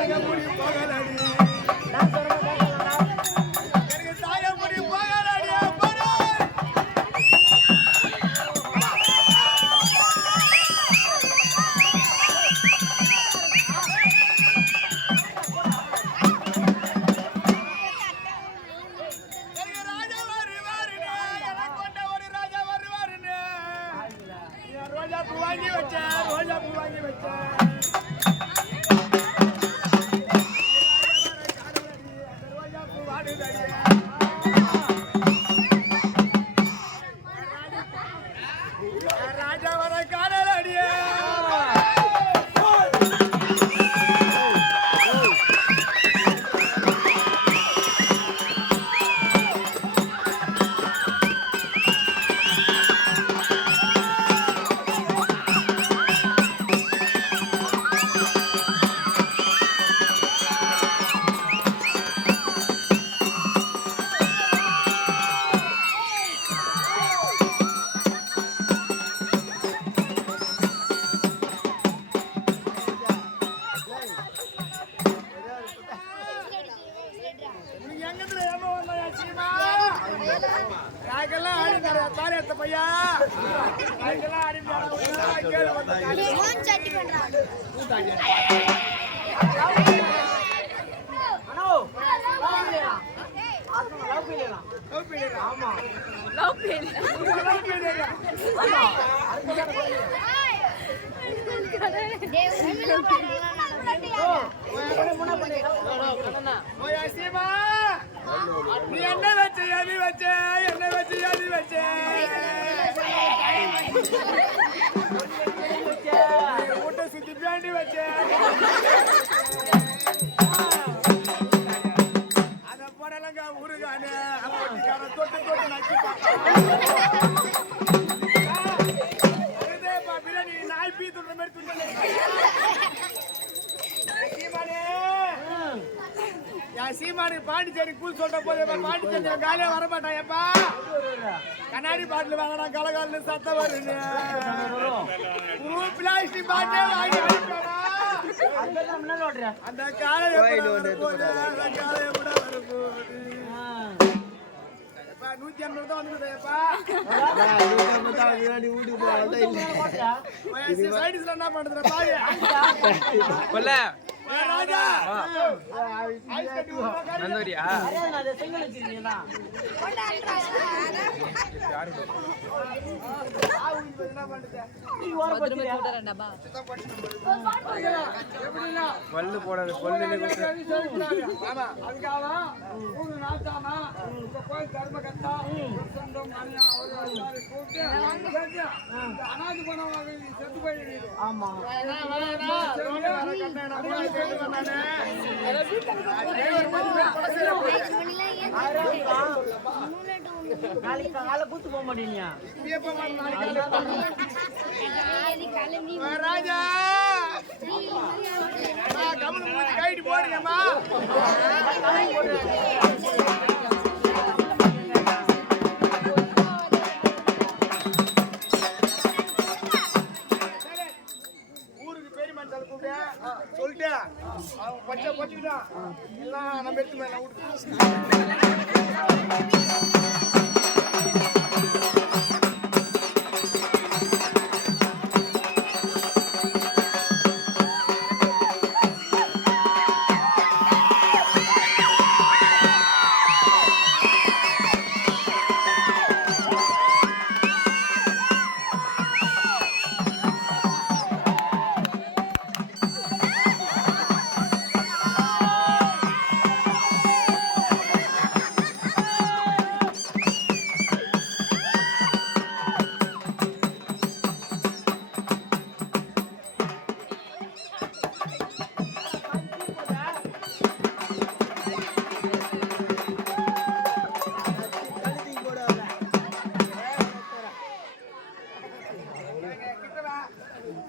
தாயமுடி யாருக்கெல்லாம் ஆடினாரு தாரி எடுத்த பையா யாருக்கெல்லாம் ஆடினாரு கேளு வந்து ஃபோன் சட்டி பண்றான் அண்ணோ, love இல்லையா? அது love இல்லையா? ஆமா. நீ என்ன வச்ச எது வச்ச என்ன வச்ச எது வச்ச கூட்ட சுத்தி பேண்டி வச்ச அத போடலங்க ஊருகானே தொட்டு தொட்டு நச்சு பார்ப்பா பிரியாணி நாய் பீ துண்ட மாதிரி துண்டல சீமானே என் சீமானு பாண்டிச்சேரி கூல் சொல்ற போது பாண்டிச்சேரி காலையே வர மாட்டான் எப்பா கண்ணாடி பாட்டில் வாங்கினா கலகாலில் சத்தம் வருது. பிளாஸ்டிக் பாட்டே வாங்கி? அந்த காலை காலை நூத்தி ஐம்பது தான் என்ன பண்றது? நீ ஓர போச்சியா? எப்படின்னா? வல்லு போடாது பல்லு அனாதை வாங்கி செத்து போயிடுது. ஆமா. நாளைக்கு காலை கூத்து போக மாட்டீங்க ராஜா ஆ, போடுங்கம்மா சொல்லிட்டு பச்சை பச்சுக்கிட்டான் எல்லாம் நம்ம எடுத்து மேலே விட்டு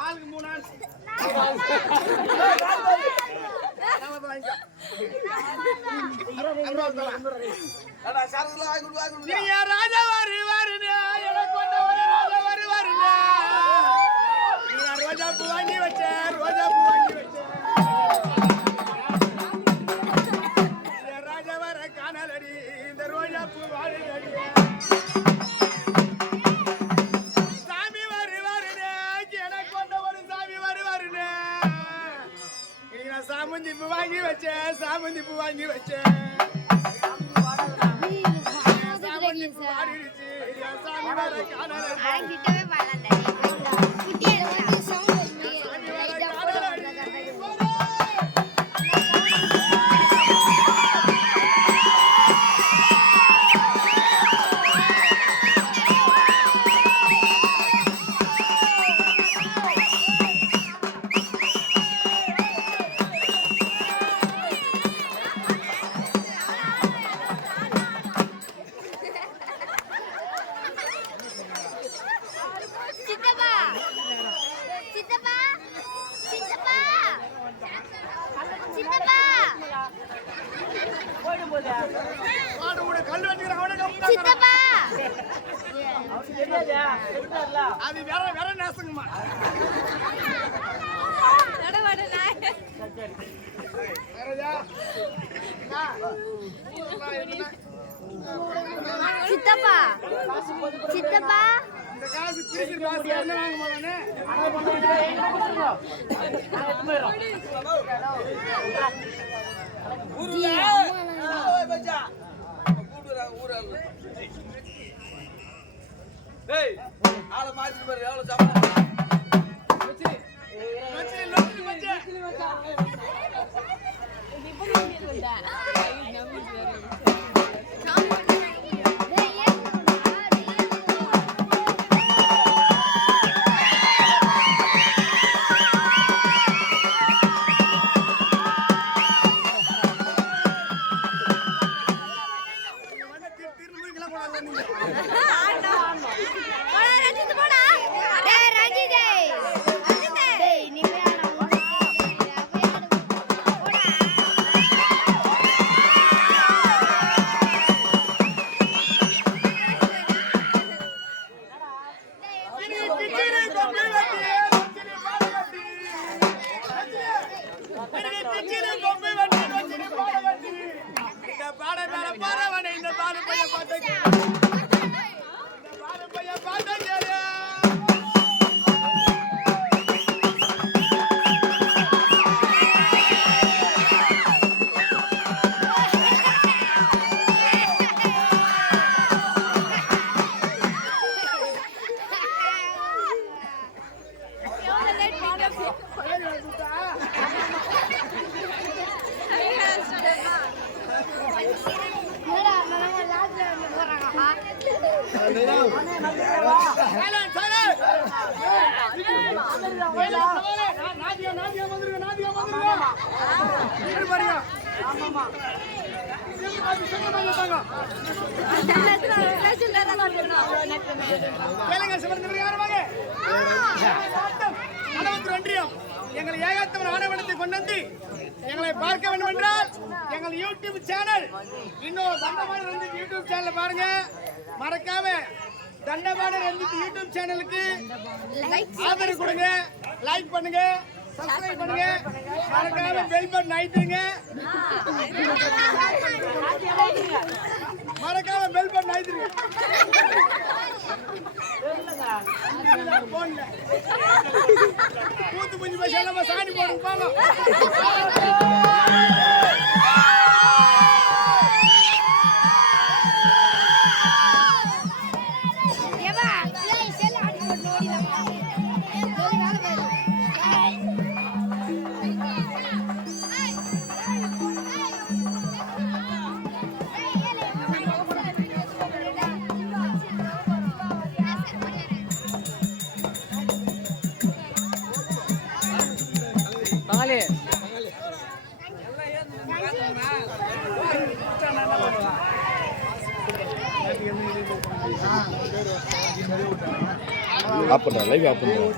ஆளுக்கு மூணு ஆள். ராஜா வரு பூ வாங்கி சித்தப்பா? அது வேற வேற நேசங்கம்மா வேறயா? சித்தப்பா சித்தப்பா இந்த காசு பிரிக்கிற காசு என்ன வாங்க மாட்டானே அண்ணா பண்ணுங்க, எங்க கொடுத்துருங்க. நான் எடுத்து போயிடுறோம். மச்சி, லொச்சி மச்சி. டேய், மேல பாரவனை இந்த பாடு பையன் பார்த்த கேளு. இந்த பாடு பையன் பார்த்த எங்களை ஏகாத்தவன் ஆணவனத்தை கொண்டு வந்து எங்களை பார்க்க வேண்டும் என்றால் எங்கள் யூடியூப் சேனல். இன்னும் தண்டமான யூடியூப் சேனல் பாருங்க. மறக்காம தண்டபாடு ரஞ்சித் யூடியூப் சேனலுக்கு ஆதரவு கொடுங்க லைக் பண்ணுங்க சப்ஸ்கிரைப் பண்ணுங்க. மறக்காம பெல் பட்டன் அழுத்துங்க மறக்காம பெல் பட்டன் அழுத்துங்க போன்ல கூத்து குஞ்சு போய் இல்லாம சாணி போடுங்க போங்க ஆப் பண்ணுறேன் லைவ் ஆப் பண்ணுறேன்